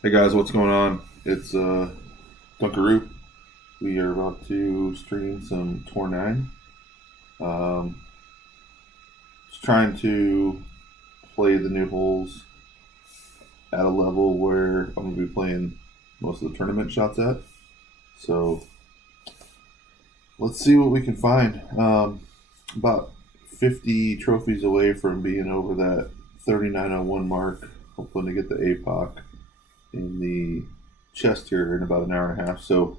Hey guys, what's going on? It's Dunkaroo. We are about to stream some tourney. Um, just trying to play the new holes at a level where I'm going to be playing most of the tournament shots at. So let's see what we can find. About 50 trophies away from being over that 3901 mark. Hoping to get the APOC in the chest here in about an hour and a half. So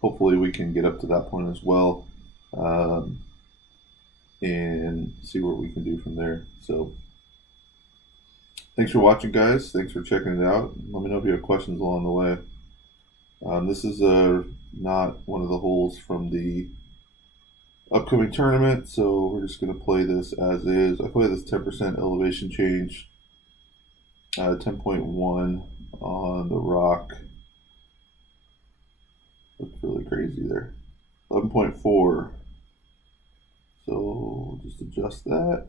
hopefully we can get up to that point as well, um, and see what we can do from there. So thanks for watching, guys. Thanks for checking it out. Let me know if you have questions along the way. This is not one of the holes from the upcoming tournament, so we're just going to play this as is. I play this 10% elevation change, 10.1 on the rock. Looks really crazy there. 11.4. So just adjust that.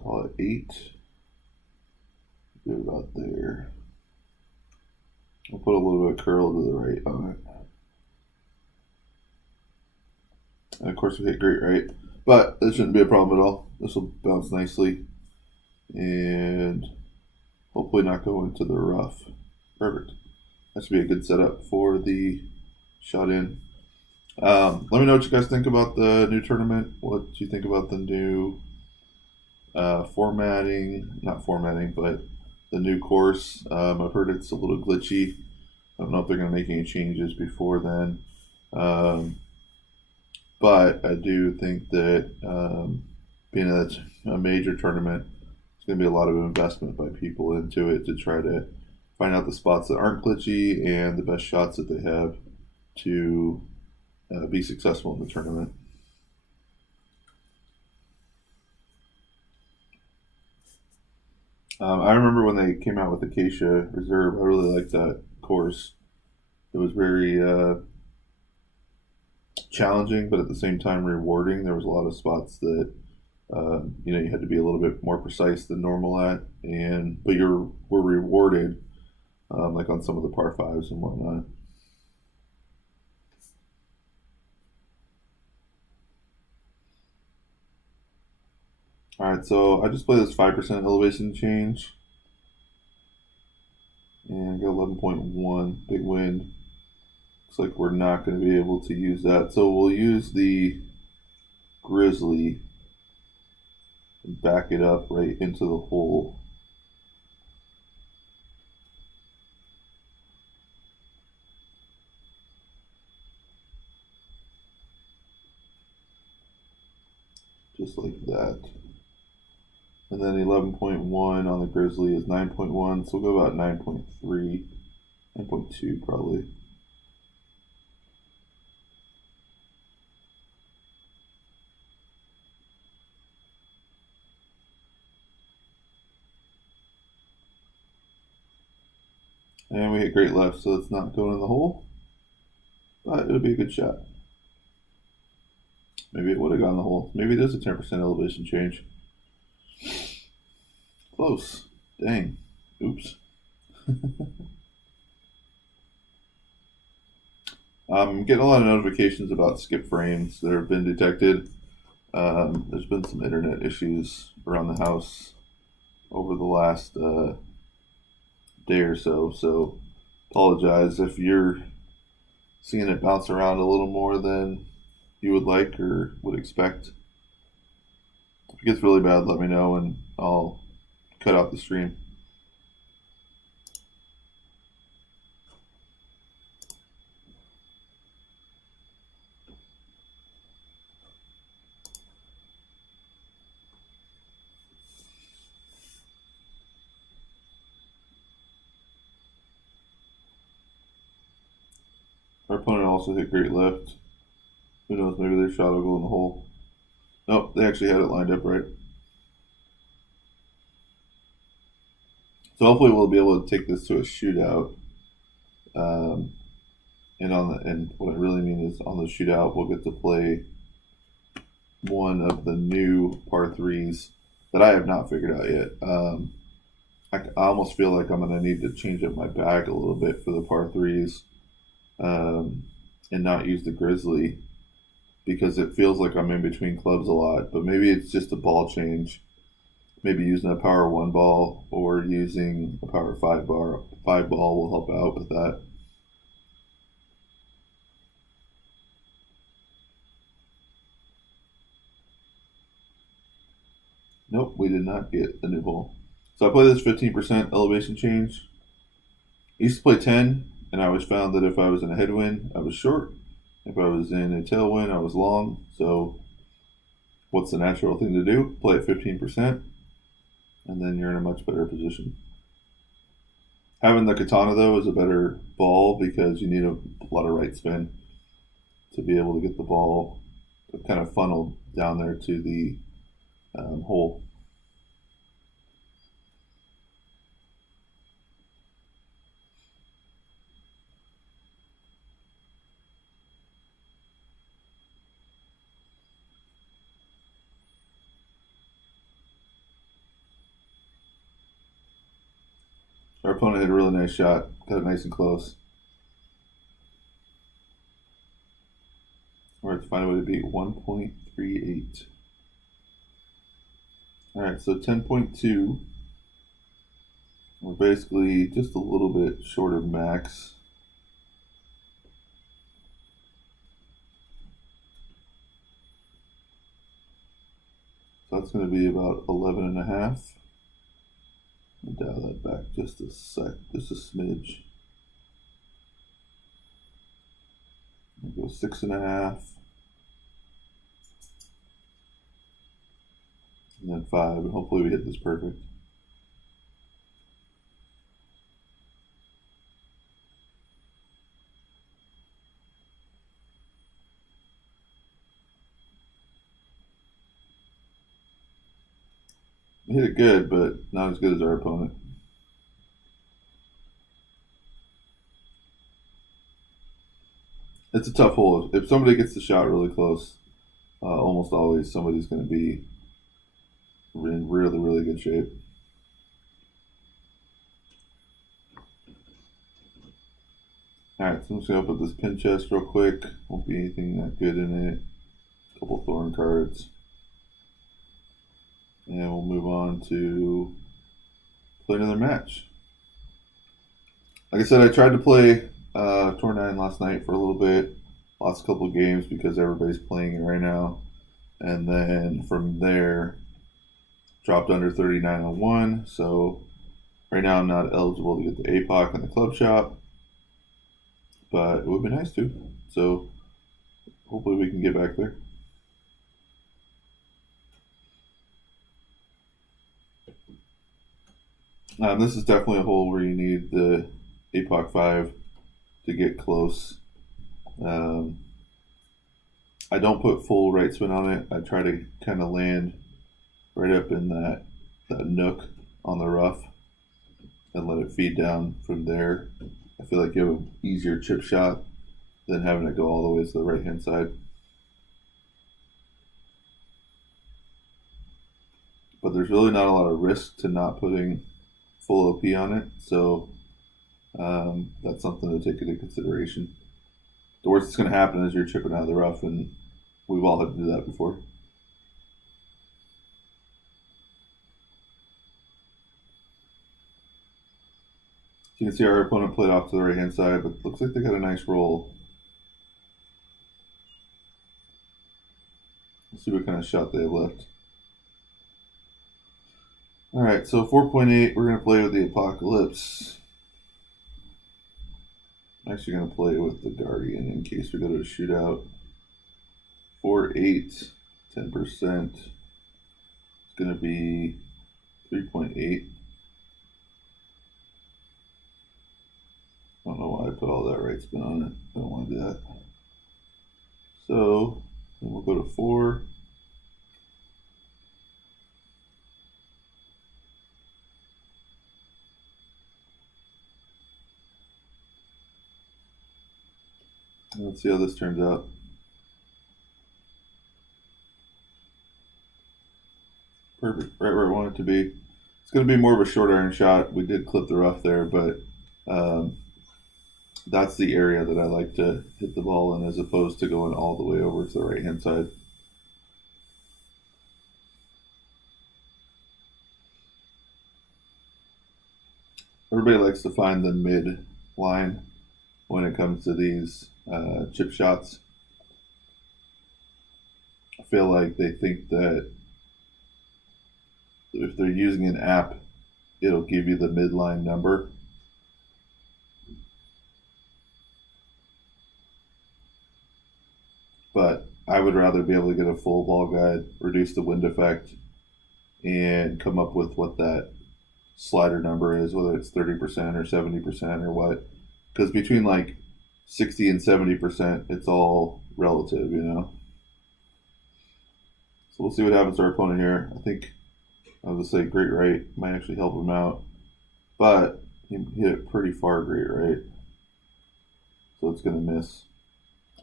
Call it 8. Get about there. I'll put a little bit of curl to the right on it. And of course we hit great right. But this shouldn't be a problem at all. This will bounce nicely. And hopefully not go into the rough. Perfect. That should be a good setup for the shot in. Let me know what you guys think about the new tournament. What do you think about the new formatting? Not formatting, but the new course. I've heard it's a little glitchy. I don't know if they're going to make any changes before then. But I do think that being that it's a major tournament, it's going to be a lot of investment by people into it to try to find out the spots that aren't glitchy and the best shots that they have to be successful in the tournament. I remember when they came out with Acacia Reserve, I really liked that course. It was very challenging, but at the same time rewarding. There was a lot of spots that you had to be a little bit more precise than normal at, but you were rewarded, like on some of the par fives and whatnot. All right, so I just play this 5% elevation change, and I got 11.1 big wind. Looks like we're not going to be able to use that, so we'll use the Grizzly and back it up right into the hole. Just like that. And then 11.1 on the Grizzly is 9.1, so we'll go about 9.3, 9.2 probably. And we hit great left, so it's not going in the hole, but it'll be a good shot. Maybe it would have gone in the hole. Maybe there's a 10% elevation change. Close. Dang. Oops. I'm getting a lot of notifications about skip frames that have been detected. There's been some internet issues around the house over the last day or so, so apologize if you're seeing it bounce around a little more than you would like or would expect. If it gets really bad, let me know and I'll cut out the stream. Our opponent also hit great left. Who knows, maybe their shot will go in the hole. Nope, they actually had it lined up right. So hopefully we'll be able to take this to a shootout. And what I really mean is on the shootout we'll get to play one of the new par threes that I have not figured out yet. I almost feel like I'm going to need to change up my bag a little bit for the par threes, um, and not use the Grizzly because it feels like I'm in between clubs a lot. But maybe it's just a ball change. Maybe using a power one ball or using a power five ball will help out with that. Nope, we did not get a new ball. So I play this 15% elevation change. I used to play 10, and I always found that if I was in a headwind, I was short. If I was in a tailwind, I was long. So what's the natural thing to do? Play at 15%, and then you're in a much better position. Having the katana, though, is a better ball because you need a lot of right spin to be able to get the ball kind of funneled down there to the hole. Our opponent hit a really nice shot, got it nice and close. We're going to find a way to beat 1.38. All right, so 10.2. We're basically just a little bit short of max. So that's going to be about 11 and a half. I'll dial that back just a smidge. We'll go 6.5. And then 5, and hopefully we hit this perfect. We hit it good, but not as good as our opponent. It's a tough hole. If somebody gets the shot really close, almost always somebody's going to be in really, really good shape. Alright, so I'm just going to open this pin chest real quick. Won't be anything that good in it. A couple thorn cards. And we'll move on to play another match. Like I said, I tried to play Tour 9 last night for a little bit. Lost a couple of games because everybody's playing it right now. And then from there, dropped under 39 on 1. So right now I'm not eligible to get the APOC in the club shop. But it would be nice to. So hopefully we can get back there. This is definitely a hole where you need the APOC 5 to get close. I don't put full right spin on it. I try to kind of land right up in that nook on the rough and let it feed down from there. I feel like you have an easier chip shot than having it go all the way to the right hand side. But there's really not a lot of risk to not putting full OP on it, so that's something to take into consideration. The worst that's going to happen is you're chipping out of the rough, and we've all had to do that before. You can see our opponent played off to the right hand side, but looks like they got a nice roll. Let's see what kind of shot they have left. Alright, so 4.8, we're going to play with the Apocalypse. I'm actually going to play with the Guardian in case we go to a shootout. 4.8, 10%. It's going to be 3.8. I don't know why I put all that right spin on it. I don't want to do that. So, then we'll go to 4. Let's see how this turns out. Perfect, right where I want it to be. It's going to be more of a short iron shot. We did clip the rough there, but that's the area that I like to hit the ball in, as opposed to going all the way over to the right hand side. Everybody likes to find the mid line when it comes to these chip shots. I feel like they think that if they're using an app, it'll give you the midline number. But I would rather be able to get a full ball guide, reduce the wind effect, and come up with what that slider number is, whether it's 30% or 70% or what. Because between like 60 and 70%, it's all relative, you know? So we'll see what happens to our opponent here. I think I was going to say great right might actually help him out. But he hit it pretty far great right. So it's going to miss.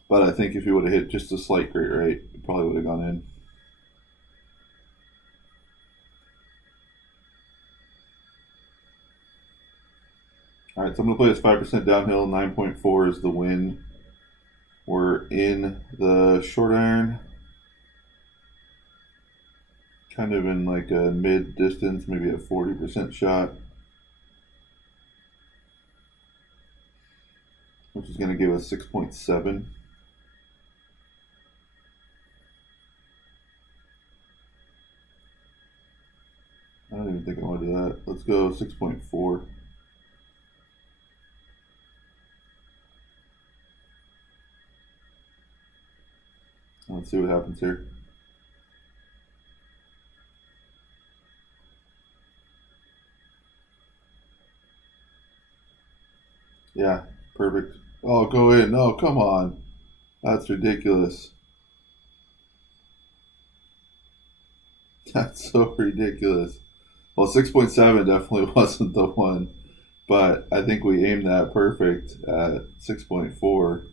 But I think if he would have hit just a slight great right, it probably would have gone in. All right, so I'm going to play this 5% downhill. 9.4 is the wind. We're in the short iron. Kind of in like a mid distance, maybe a 40% shot. Which is going to give us 6.7. I don't even think I want to do that. Let's go 6.4. Let's see what happens here. Yeah, perfect. Oh, go in. Oh, come on. That's ridiculous. That's so ridiculous. Well, 6.7 definitely wasn't the one, but I think we aimed that perfect at 6.4.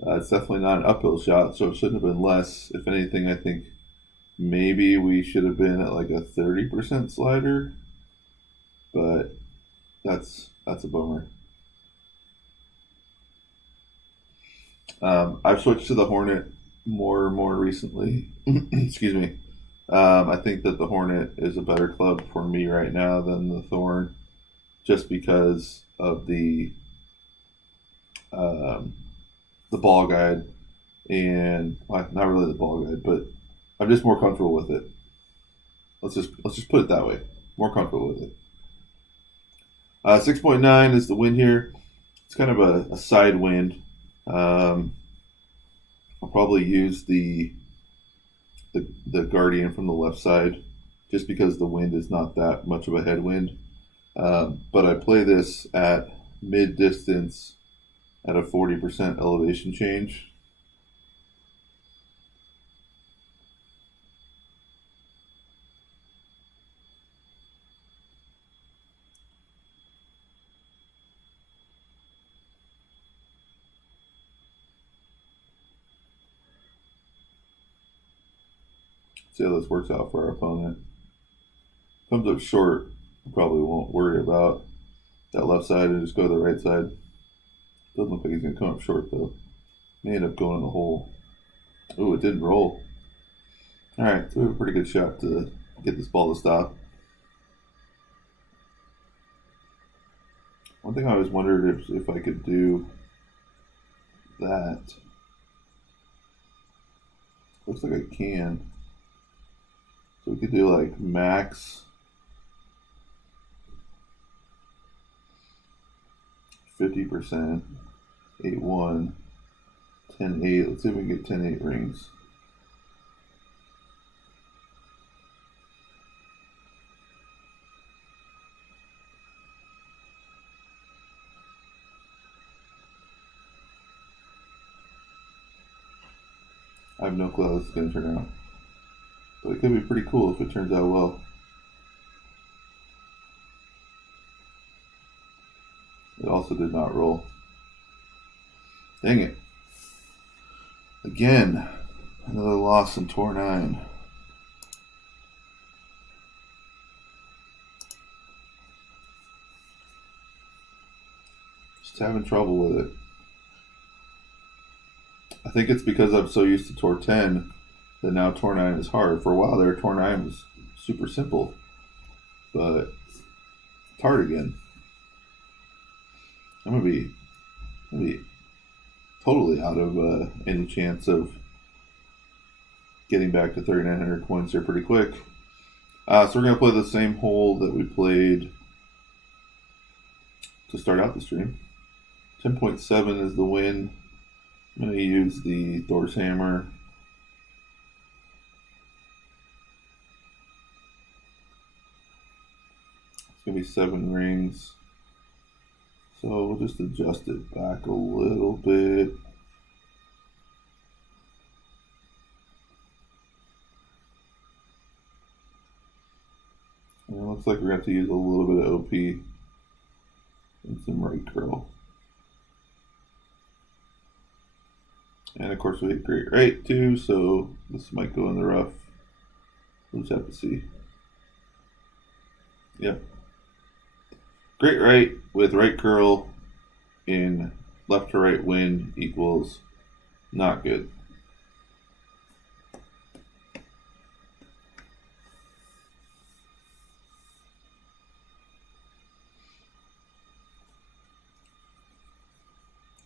It's definitely not an uphill shot, so it shouldn't have been less. If anything, I think maybe we should have been at like a 30% slider, but that's a bummer. I've switched to the Hornet more and more recently. Excuse me. I think that the Hornet is a better club for me right now than the Thorn, just because of the ball guide, and well, not really the ball guide, but I'm just more comfortable with it. Let's just put it that way. More comfortable with it. 6.9 is the wind here. It's kind of a side wind. I'll probably use the Guardian from the left side, just because the wind is not that much of a headwind. But I play this at mid distance at a 40% elevation change. See how this works out for our opponent. Comes up short, probably won't worry about that left side and just go to the right side. Doesn't look like he's going to come up short though. May end up going in the hole. Oh, it didn't roll. Alright, so we have a pretty good shot to get this ball to stop. One thing I always wondered if I could do that. Looks like I can. So we could do like max 50%, 8-1, 10-8. Let's see if we can get 10-8 rings. I have no clue how this is going to turn out. But it could be pretty cool if it turns out well. It also did not roll. Dang it. Again, another loss in Tour 9. Just having trouble with it. I think it's because I'm so used to Tour 10 that now Tour 9 is hard. For a while there, Tour 9 was super simple, but it's hard again. I'm gonna be totally out of any chance of getting back to 3,900 points here pretty quick. So we're gonna play the same hole that we played to start out the stream. 10.7 is the win. I'm going to use the Thor's hammer. It's going to be 7 rings. So we'll just adjust it back a little bit. And it looks like we're going to have to use a little bit of OP and some right curl. And of course we hit great right too, so this might go in the rough. We'll just have to see. Yep. Great right with right curl in left to right wind equals not good.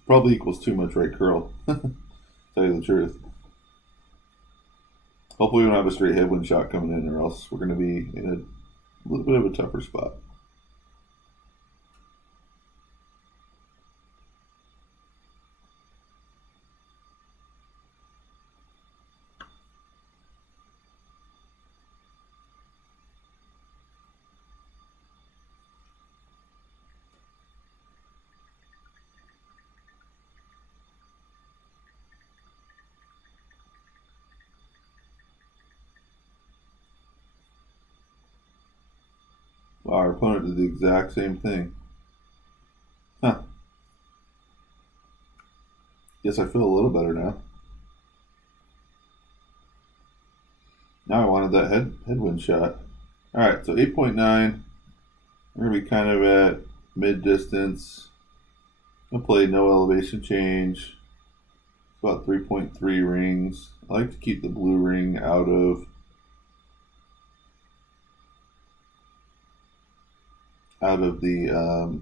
Probably equals too much right curl. Tell you the truth. Hopefully we don't have a straight headwind shot coming in, or else we're going to be in a little bit of a tougher spot. Our opponent did the exact same thing. Huh. Guess I feel a little better now. Now I wanted that headwind shot. Alright, so 8.9. We're going to be kind of at mid-distance. I'm going to play no elevation change. It's about 3.3 rings. I like to keep the blue ring out of the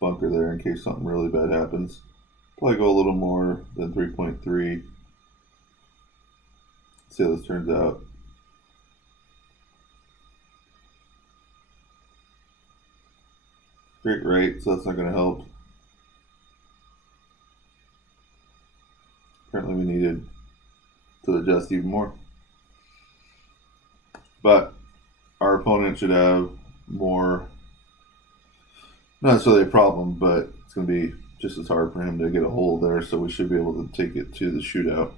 bunker there in case something really bad happens. Probably go a little more than 3.3. See how this turns out. Great right, so that's not going to help. Apparently we needed to adjust even more. But our opponent should have more, not necessarily a problem, but it's going to be just as hard for him to get a hole there, so we should be able to take it to the shootout.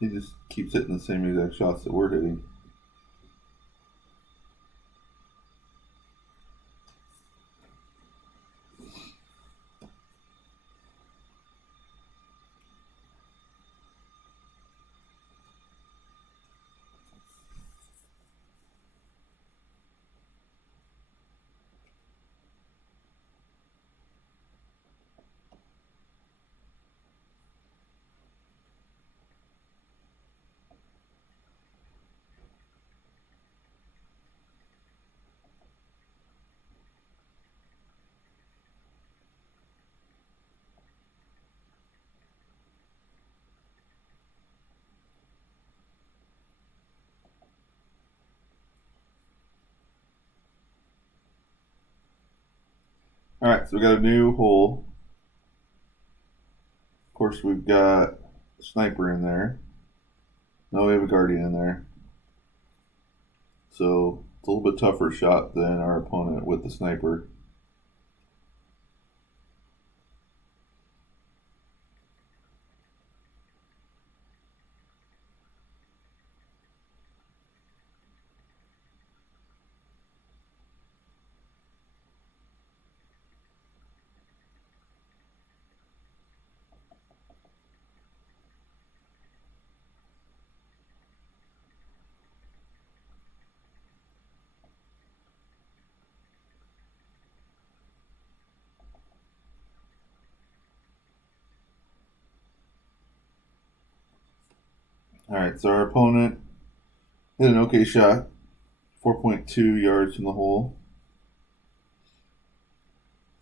He just keeps hitting the same exact shots that we're hitting. All right, so we got a new hole. Of course, we've got a sniper in there. No, we have a guardian in there. So It's a little bit tougher shot than our opponent with the sniper. All right, so our opponent hit an okay shot, 4.2 yards from the hole.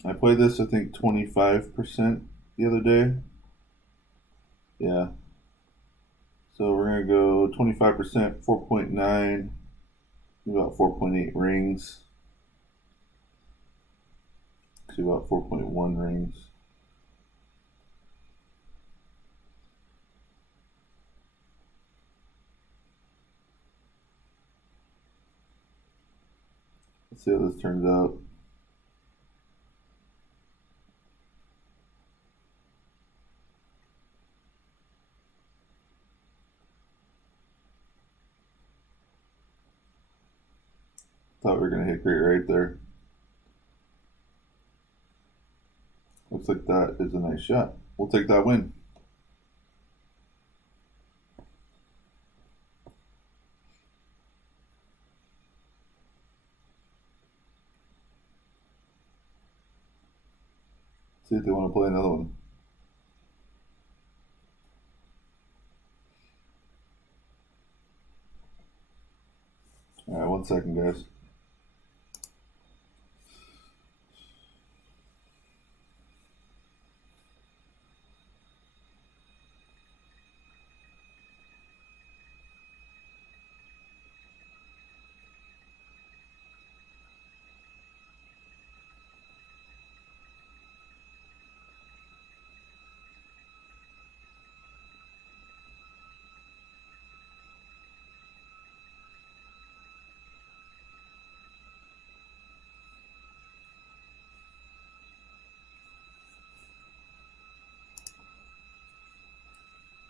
I played this, I think, 25% the other day. Yeah. So we're going to go 25%, 4.9, about 4.8 rings, to about 4.1 rings. Let's see how this turns out. Thought we were going to hit great right there. Looks like that is a nice shot. We'll take that win. See if they want to play another one. All right, 1 second, guys.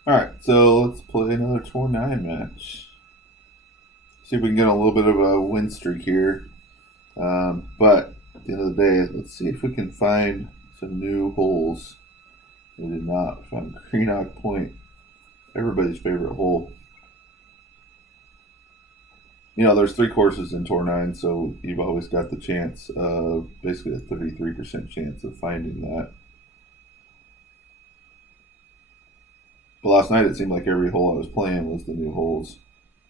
All right, so let's play another Tour 9 match. See if we can get a little bit of a win streak here. But at the end of the day, let's see if we can find some new holes. We did not find Greenock Point, everybody's favorite hole. You know, there's 3 courses in Tour 9, so you've always got the chance of basically a 33% chance of finding that. But last night it seemed like every hole I was playing was the new holes.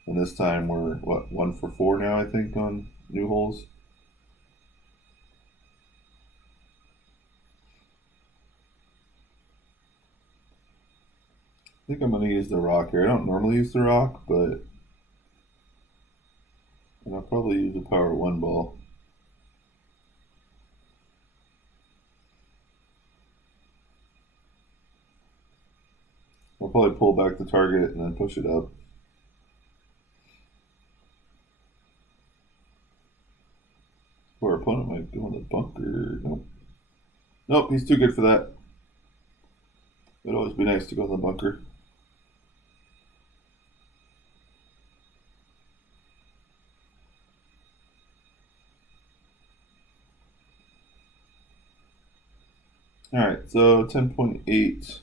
And this time we're, 1 for 4 now, I think, on new holes. I think I'm going to use the rock here. I don't normally use the rock, but I'll probably use a power 1 ball. I'll probably pull back the target and then push it up. Or our opponent might go in the bunker. Nope. Nope, he's too good for that. It'd always be nice to go in the bunker. Alright, so 10.8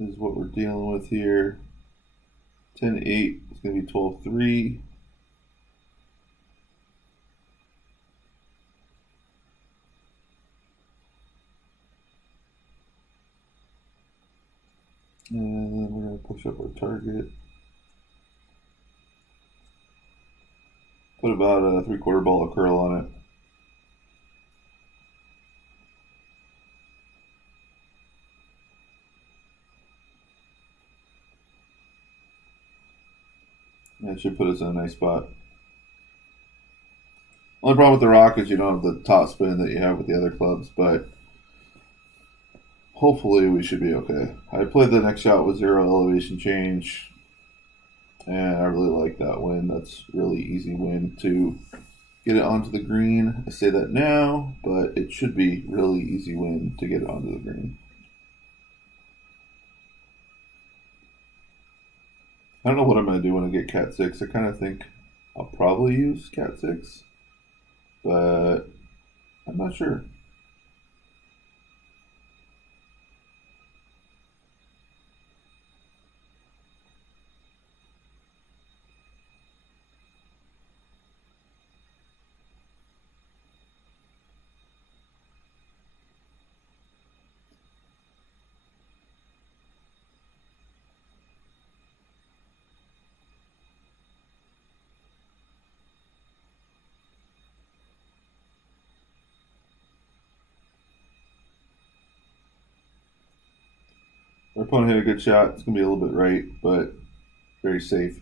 is what we're dealing with here. 10.8 is going to be 12.3. And then we're going to push up our target. Put about a 3/4 ball of curl on it. That should put us in a nice spot. Only problem with the rock is you don't have the top spin that you have with the other clubs, but hopefully we should be okay. I played the next shot with 0 elevation change. And I really like that wind. That's really easy wind to get it onto the green. I say that now, but it should be really easy wind to get it onto the green. I don't know what I'm going to do when I get Cat 6. I kind of think I'll probably use Cat 6, but I'm not sure. Our opponent hit a good shot. It's going to be a little bit right, but very safe.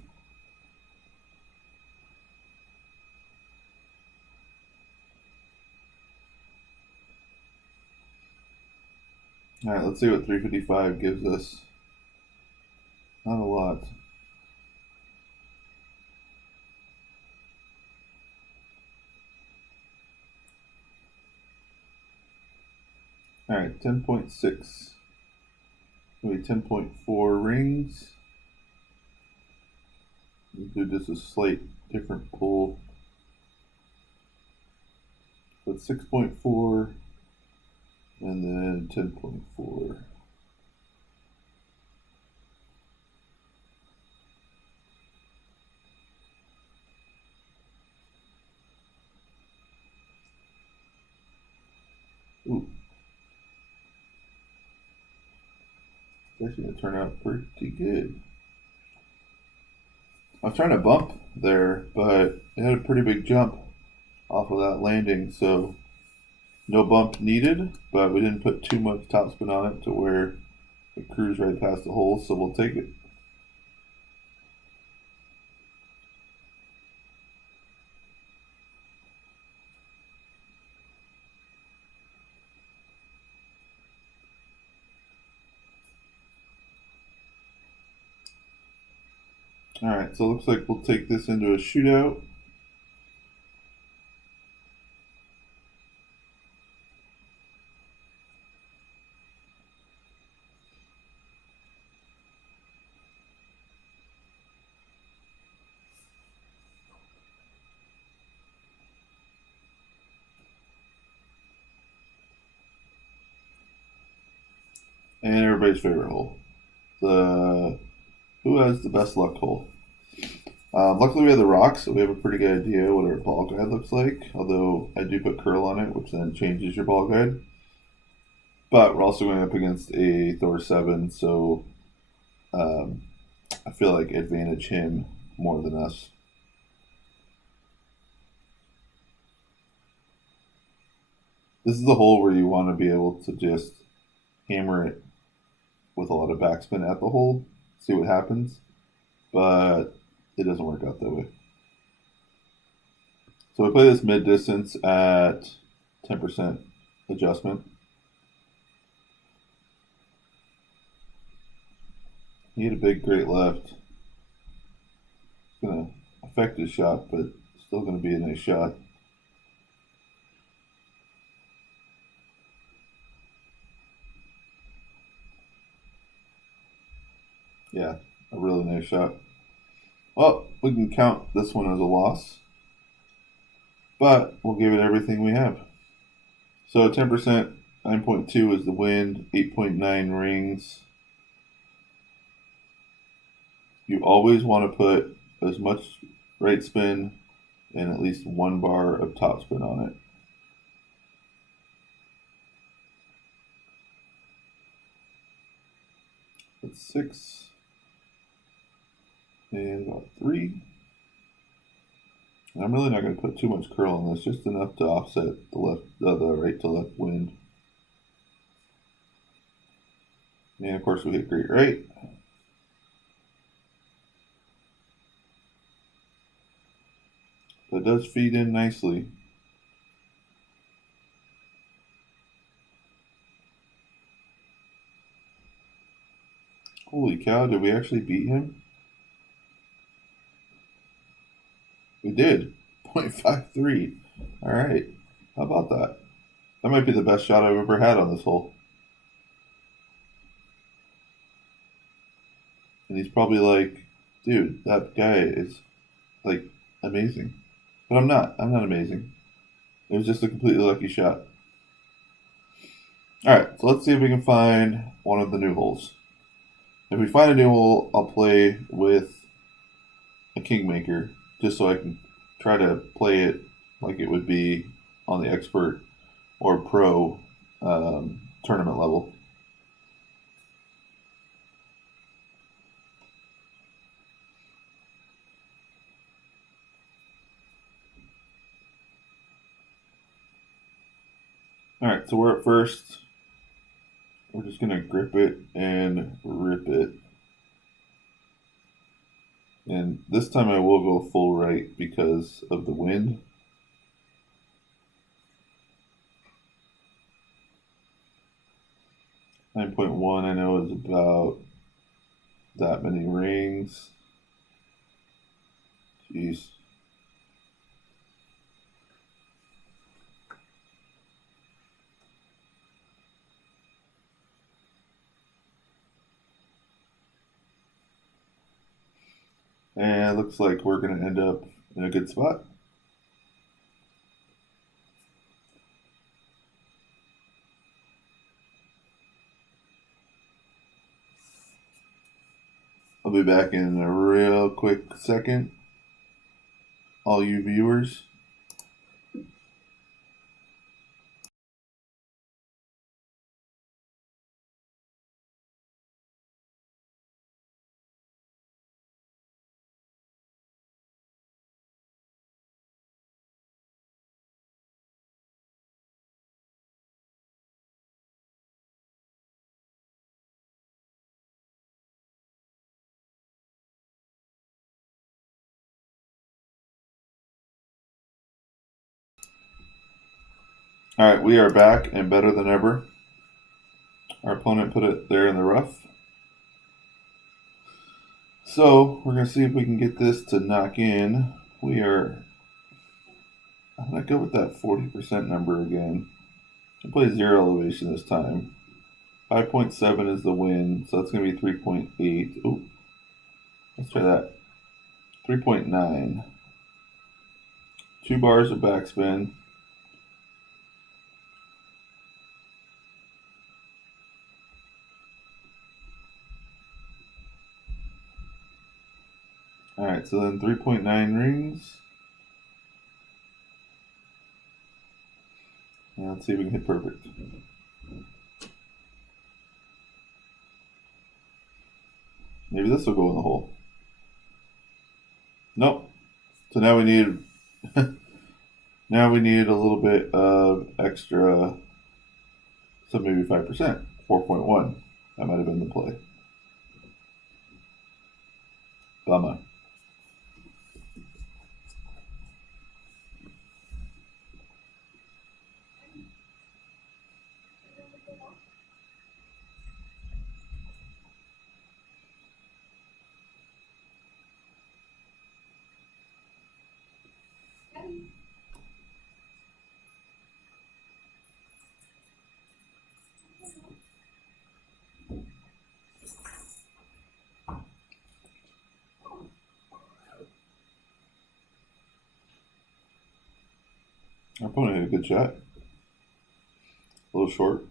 All right, let's see what 355 gives us. Not a lot. All right, 10.6. Maybe 10.4 rings. We'll do just a slight different pull. But 6.4 and then 10.4. Ooh. It's actually going to turn out pretty good. I was trying to bump there, but it had a pretty big jump off of that landing, so no bump needed, but we didn't put too much topspin on it to where it cruised right past the hole, so we'll take it. Alright, so it looks like we'll take this into a shootout. And everybody's favorite hole. The Who has the best luck hole? Luckily we have the rocks, so we have a pretty good idea what our ball guide looks like. Although I do put curl on it, which then changes your ball guide. But we're also going up against a Thor 7, so um, I feel like advantage him more than us. This is the hole where you want to be able to just hammer it with a lot of backspin at the hole, see what happens. But it doesn't work out that way. So we play this mid distance at 10% adjustment. He had a big great left. It's going to affect his shot, but still going to be a nice shot. Yeah, a really nice shot. Well, we can count this one as a loss, but we'll give it everything we have. So 10%, 9.2 is the wind, 8.9 rings. You always want to put as much right spin and at least one bar of top spin on it. That's 6 and about 3. I'm really not going to put too much curl on this, just enough to offset the right to left wind. And of course we hit great right. That does feed in nicely. Holy cow, did we actually beat him? We did. 0.53. All right. How about that? That might be the best shot I've ever had on this hole. And he's probably like, dude, that guy is like amazing. But I'm not. I'm not amazing. It was just a completely lucky shot. All right, so let's see if we can find one of the new holes. If we find a new hole, I'll play with a kingmaker just so I can try to play it like it would be on the expert or pro tournament level. All right, so we're at first. We're just going to grip it and rip it. And this time I will go full right because of the wind. .1 I know is about that many rings. Jeez. And it looks like we're going to end up in a good spot. I'll be back in a real quick second, all you viewers. All right, we are back and better than ever. Our opponent put it there in the rough. So we're going to see if we can get this to knock in. I'm going to go with that 40% number again. I'll play 0 elevation this time. 5.7 is the win, so that's going to be 3.8. Ooh, let's try that. 3.9. 2 bars of backspin. Alright, so then 3.9 rings. And let's see if we can hit perfect. Maybe this will go in the hole. Nope. So now we need now we need a little bit of extra, so maybe 5%, 4.1. That might have been the play. Bummer. Our opponent hit a good shot. A little short.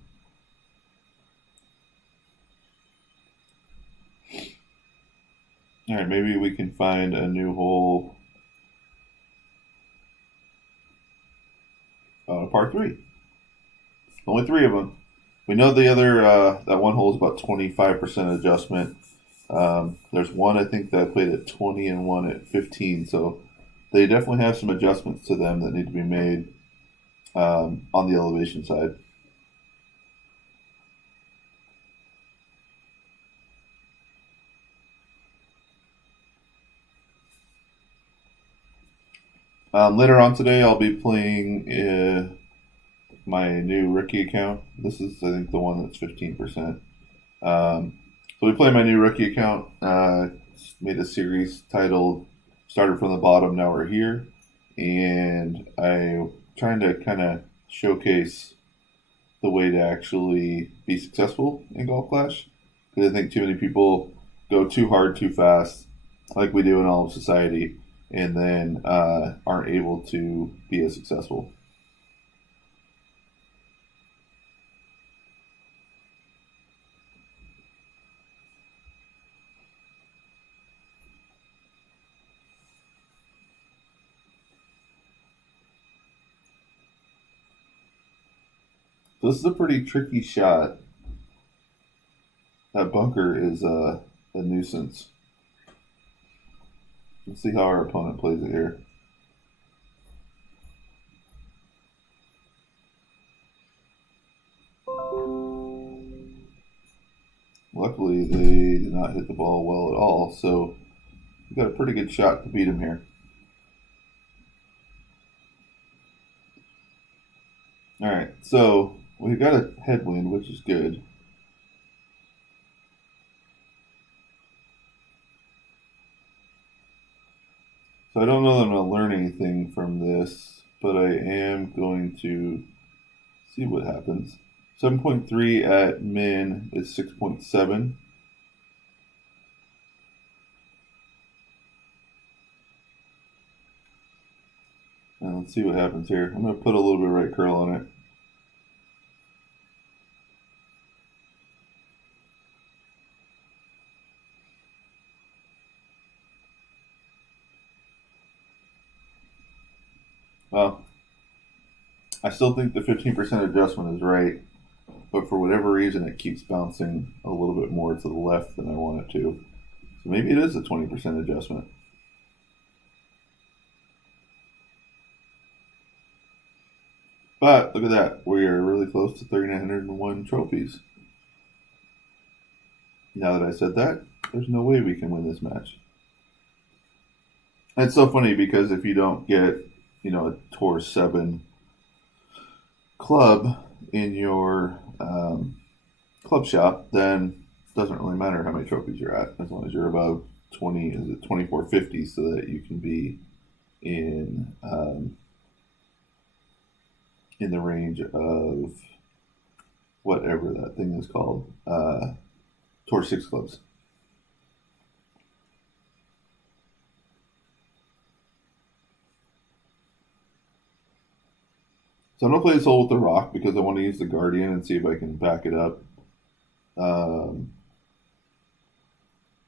Alright, maybe we can find a new hole on par 3. Only 3 of them. We know the other, that one hole is about 25% adjustment. There's one, I think, that played at 20 and one at 15. So they definitely have some adjustments to them that need to be made on the elevation side. Later on today, I'll be playing my new rookie account. This is, I think, the one that's 15%. So we play my new rookie account. Made a series titled started from the bottom, now we're here. And I'm trying to kind of showcase the way to actually be successful in Golf Clash. Because I think too many people go too hard too fast, like we do in all of society, and then aren't able to be as successful. So this is a pretty tricky shot. That bunker is a nuisance. Let's see how our opponent plays it here. Luckily, they did not hit the ball well at all, so we got a pretty good shot to beat him here. All right, so we've got a headwind, which is good. So I don't know that I'm going to learn anything from this, but I am going to see what happens. 7.3 at min is 6.7. And let's see what happens here. I'm going to put a little bit of right curl on it. Well, I still think the 15% adjustment is right, but for whatever reason, it keeps bouncing a little bit more to the left than I want it to. So maybe it is a 20% adjustment. But look at that. We are really close to 3,901 trophies. Now that I said that, there's no way we can win this match. And it's so funny because if you don't get, a Tour 7 club in your club shop, then it doesn't really matter how many trophies you're at, as long as you're above 2450, so that you can be in the range of whatever that thing is called, Tour 6 clubs. So I'm going to play this hole with the rock because I want to use the Guardian and see if I can back it up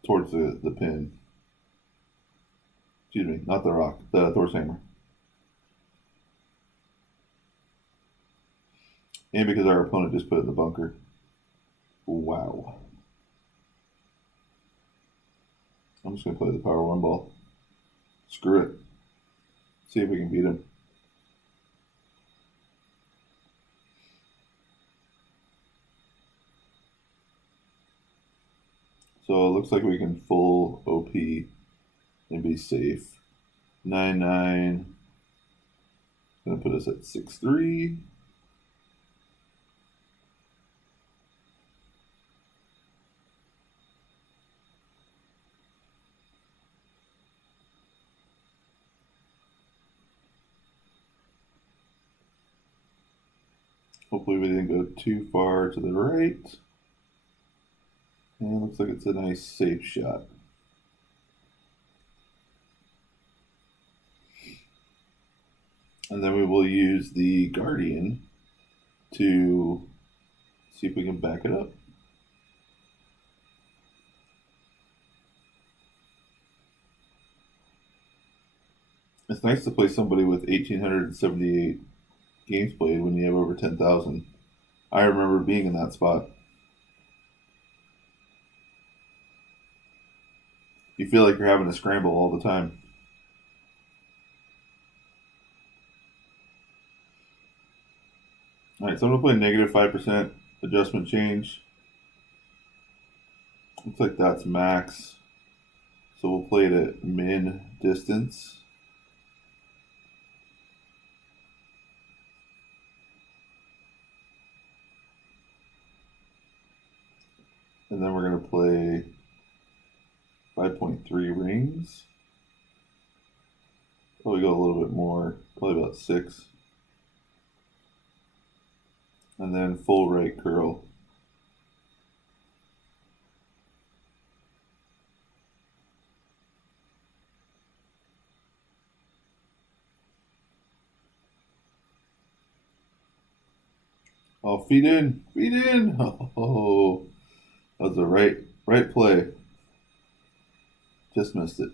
towards the pin. Excuse me, not the rock, the Thor's hammer. And because our opponent just put it in the bunker. Wow. I'm just going to play the power one ball. Screw it. See if we can beat him. So it looks like we can full OP and be safe. 9-9. Going to put us at 6-3. Hopefully we didn't go too far to the right. And it looks like it's a nice safe shot. And then we will use the Guardian to see if we can back it up. It's nice to play somebody with 1,878 games played when you have over 10,000. I remember being in that spot. You feel like you're having to scramble all the time. All right, so I'm going to play negative 5% adjustment change. Looks like that's max. So we'll play it at min distance. And then we're going to play 5.3 rings. Probably go a little bit more, probably about 6. And then full right curl. Oh, feet in, feet in. Oh, that was a right play. Just missed it.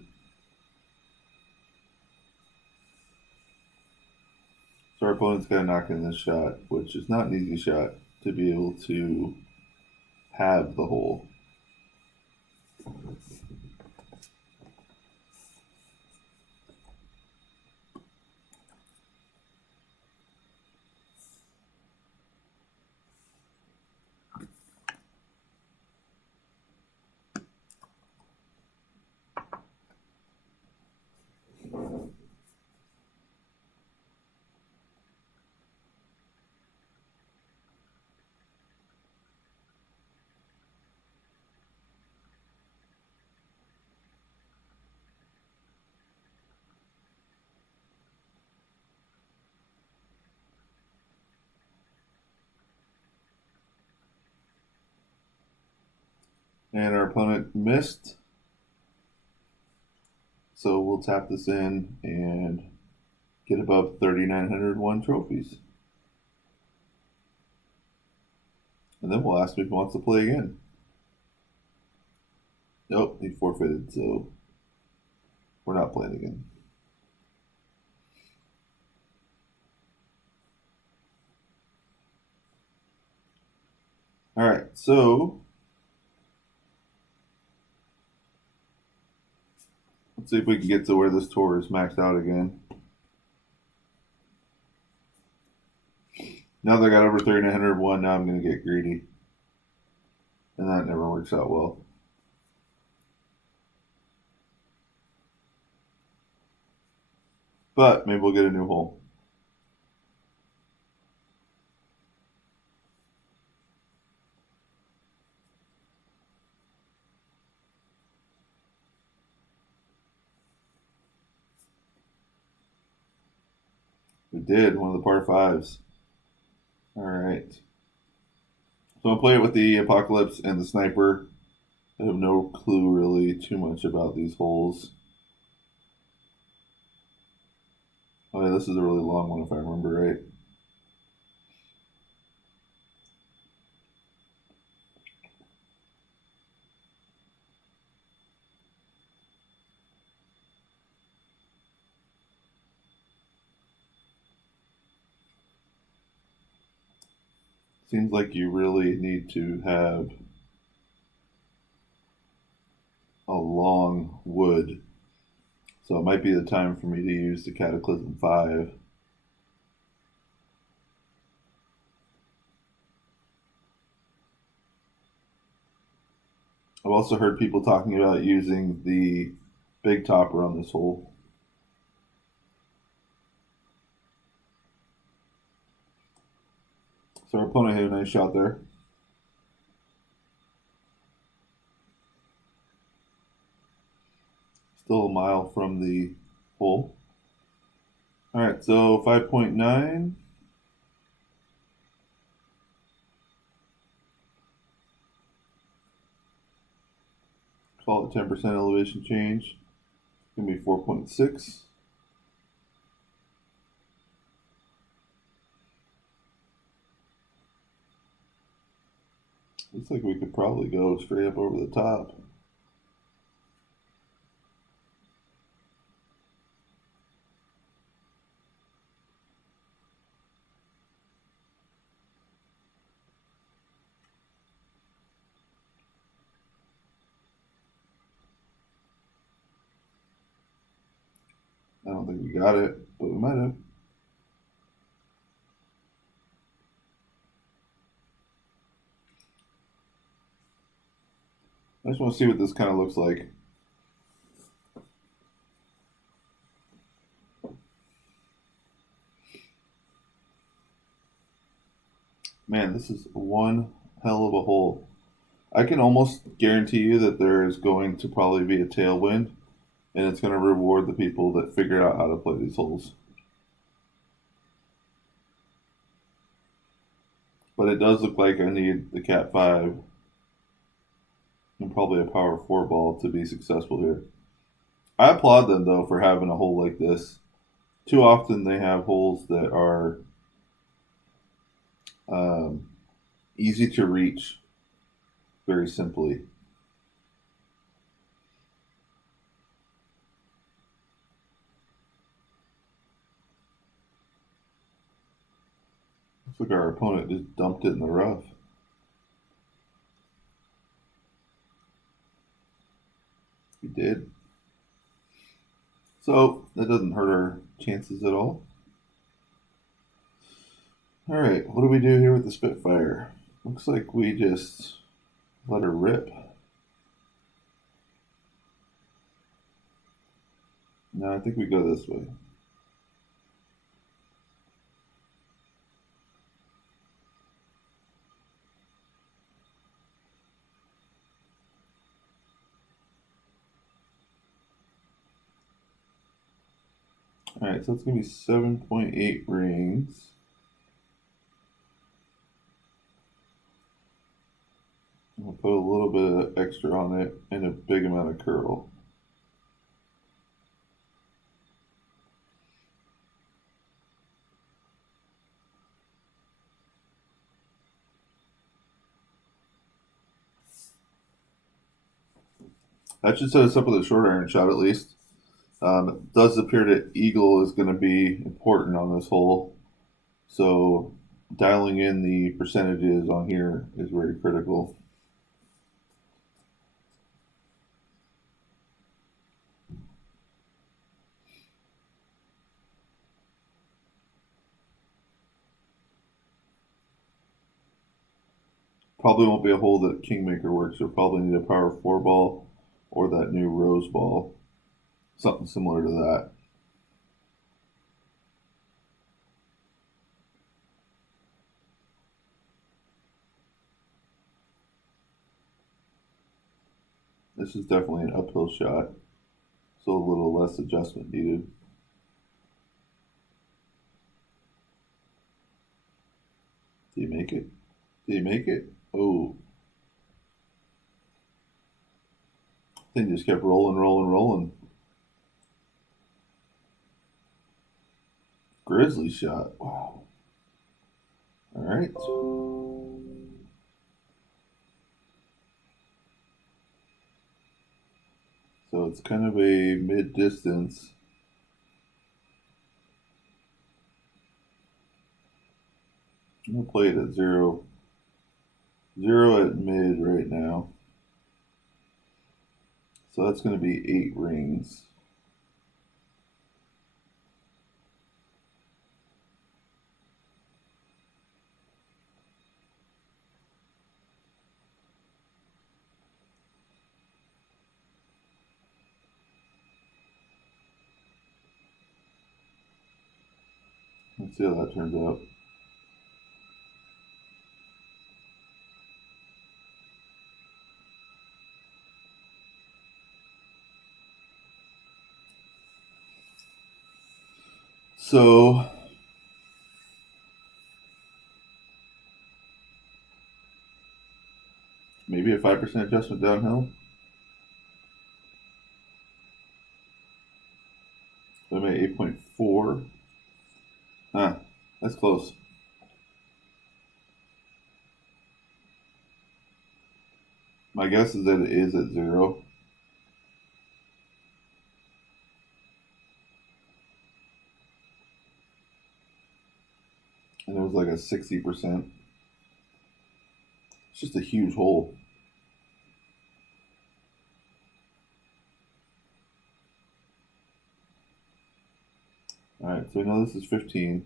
So our opponent's got to knock in this shot, which is not an easy shot to be able to have the hole. And our opponent missed. So we'll tap this in and get above 3,901 trophies. And then we'll ask him if he wants to play again. Nope, he forfeited, so we're not playing again. All right, so let's see if we can get to where this tour is maxed out again. Now that I got over 3,901, now I'm going to get greedy. And that never works out well. But maybe we'll get a new hole. We did, one of the par 5s. All right. So I'll play it with the Apocalypse and the Sniper. I have no clue really too much about these holes. Oh yeah, this is a really long one if I remember right. Seems like you really need to have a long wood. So it might be the time for me to use the Cataclysm 5. I've also heard people talking about using the big topper on this hole. So our opponent hit a nice shot there. Still a mile from the hole. All right, so 5.9. Call it 10% elevation change. It's going to be 4.6. Looks like we could probably go straight up over the top. I don't think we got it, but we might have. I just want to see what this kind of looks like. Man, this is one hell of a hole. I can almost guarantee you that there is going to probably be a tailwind and it's going to reward the people that figure out how to play these holes. But it does look like I need the Cat 5 and probably a Power 4 ball to be successful here. I applaud them, though, for having a hole like this. Too often they have holes that are um, easy to reach very simply. Looks like our opponent just dumped it in the rough. He did. So that doesn't hurt our chances at all. All right, what do we do here with the Spitfire? Looks like we just let her rip. No, I think we go this way. All right, so it's going to be 7.8 rings. I'll put a little bit of extra on it and a big amount of curl. That should set us up with a short iron shot at least. It does appear that eagle is going to be important on this hole. So dialing in the percentages on here is very critical. Probably won't be a hole that Kingmaker works. You'll probably need a Power 4 ball or that new Rose ball. Something similar to that. This is definitely an uphill shot, so a little less adjustment needed. Did he make it? Did he make it? Oh. Thing just kept rolling, rolling, rolling. Grizzly shot. Wow. All right. So it's kind of a mid distance. I'm going to play it at 0. 0 at mid right now. So that's going to be 8 rings. Let's see how that turns out. So maybe a 5% adjustment downhill. So I made 8.4. Ah, that's close. My guess is that it is at 0. And it was like a 60%. It's just a huge hole. All right, so we know this is 15.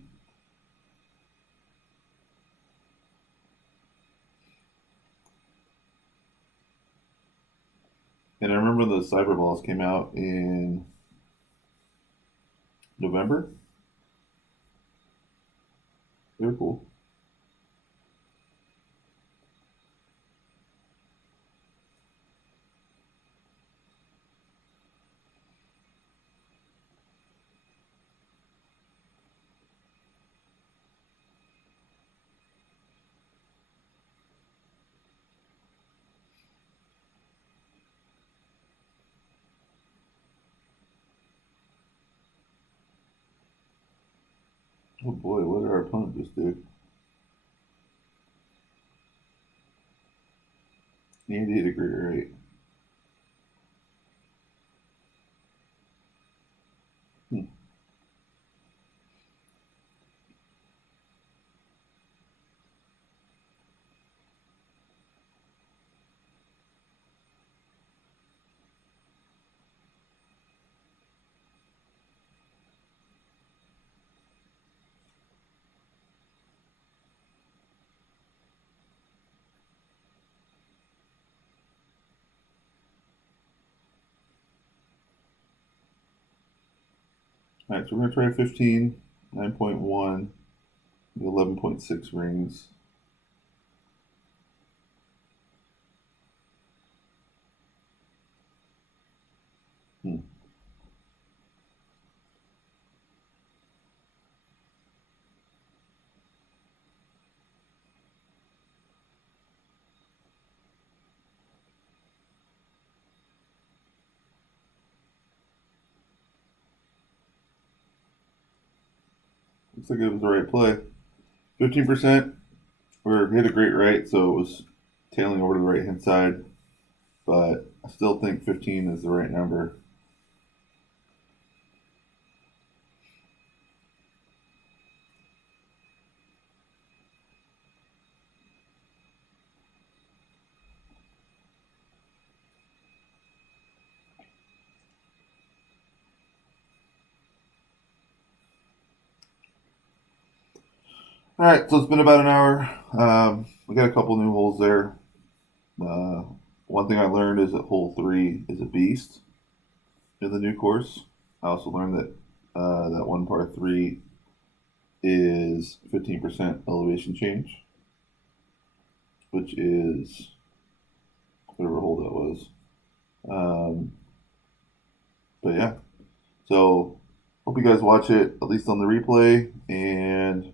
And I remember the cyber balls came out in November. They were cool. Oh boy, what did our opponent just do? And he hit a great rate. Hmm. All right, so we're going to try 15, 9.1, 11.6 rings. Hmm. Looks like it was the right play. 15%. We hit a great right, so it was tailing over to the right hand side. But I still think 15 is the right number. All right, so it's been about an hour. We got a couple new holes there. Uh, One thing I learned is that hole 3 is a beast in the new course. I also learned that that one par 3 is 15% elevation change, which is whatever hole that was. Um, but yeah, so hope you guys watch it at least on the replay and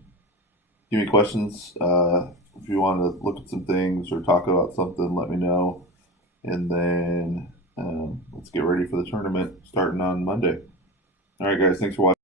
give me questions. If you want to look at some things or talk about something, let me know. And then let's get ready for the tournament starting on Monday. All right, guys, thanks for watching.